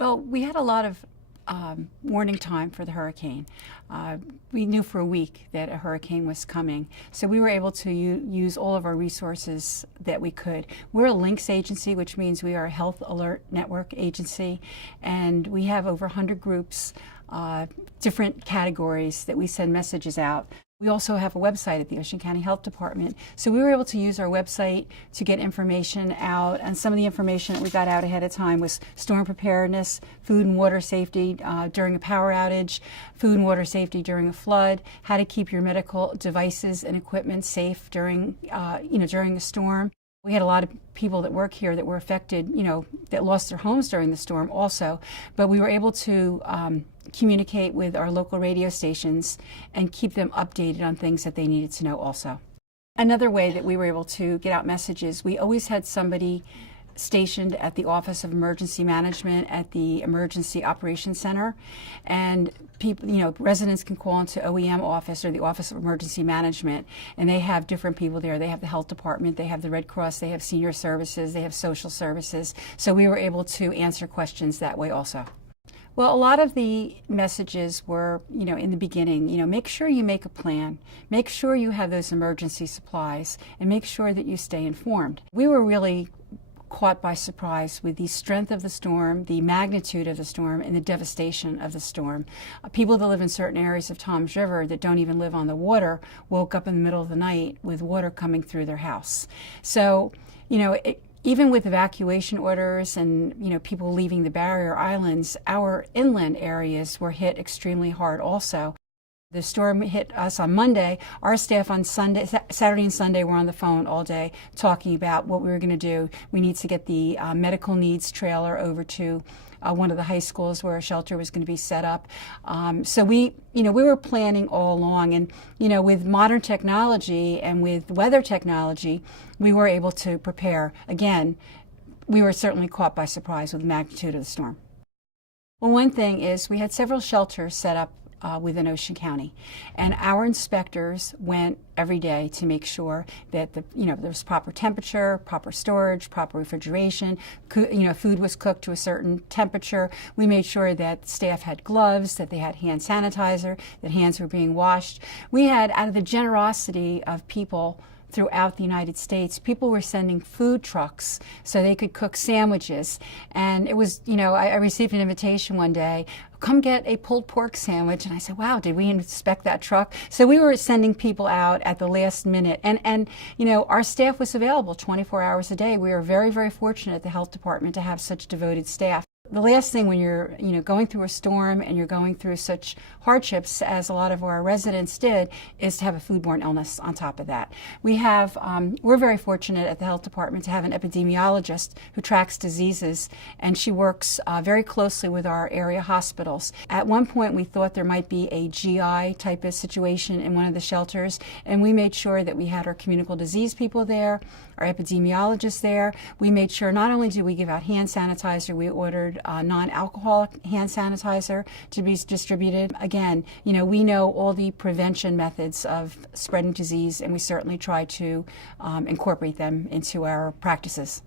Well, we had a lot of warning time for the hurricane. We knew for a week that a hurricane was coming, so we were able to use all of our resources that we could. We're a links agency, which means we are a health alert network agency, and we have over 100 groups, different categories that we send messages out. We also have a website at the Ocean County Health Department. So we were able to use our website to get information out, and some of the information that we got out ahead of time was storm preparedness, food and water safety during a power outage, food and water safety during a flood, how to keep your medical devices and equipment safe during, during a storm. We had a lot of people that work here that were affected, that lost their homes during the storm also, but we were able to communicate with our local radio stations and keep them updated on things that they needed to know also. Another way that we were able to get out messages, we always had somebody stationed at the Office of Emergency Management at the Emergency Operations Center, and people, residents can call into OEM office or the Office of Emergency Management, and they have different people there. They have the health department, they have the Red Cross, they have senior services, they have social services. So we were able to answer questions that way also. Well, a lot of the messages were, in the beginning, make sure you make a plan, make sure you have those emergency supplies, and make sure that you stay informed. We were really caught by surprise with the strength of the storm, the magnitude of the storm, and the devastation of the storm. People that live in certain areas of Toms River that don't even live on the water woke up in the middle of the night with water coming through their house. So, even with evacuation orders and people leaving the barrier islands, our inland areas were hit extremely hard also. The storm hit us on Monday. Our staff on Saturday and Sunday were on the phone all day talking about what we were going to do. We need to get the medical needs trailer over to one of the high schools where a shelter was going to be set up. So we were planning all along, and with modern technology and with weather technology, we were able to prepare. Again, we were certainly caught by surprise with the magnitude of the storm. Well, one thing is we had several shelters set up within Ocean County, and our inspectors went every day to make sure that there was proper temperature, proper storage, proper refrigeration. Food was cooked to a certain temperature. We made sure that staff had gloves, that they had hand sanitizer, that hands were being washed. We had, out of the generosity of people throughout the United States, people were sending food trucks so they could cook sandwiches. And it was, I received an invitation one day, come get a pulled pork sandwich. And I said, wow, did we inspect that truck? So we were sending people out at the last minute. And our staff was available 24 hours a day. We were very, very fortunate at the health department to have such devoted staff. The last thing when you're going through a storm and you're going through such hardships as a lot of our residents did is to have a foodborne illness on top of that. We're very fortunate at the health department to have an epidemiologist who tracks diseases, and she works very closely with our area hospitals. At one point we thought there might be a GI type of situation in one of the shelters, and we made sure that we had our communicable disease people there, our epidemiologists there. We made sure not only did we give out hand sanitizer, we ordered non-alcoholic hand sanitizer to be distributed. Again, we know all the prevention methods of spreading disease, and we certainly try to incorporate them into our practices.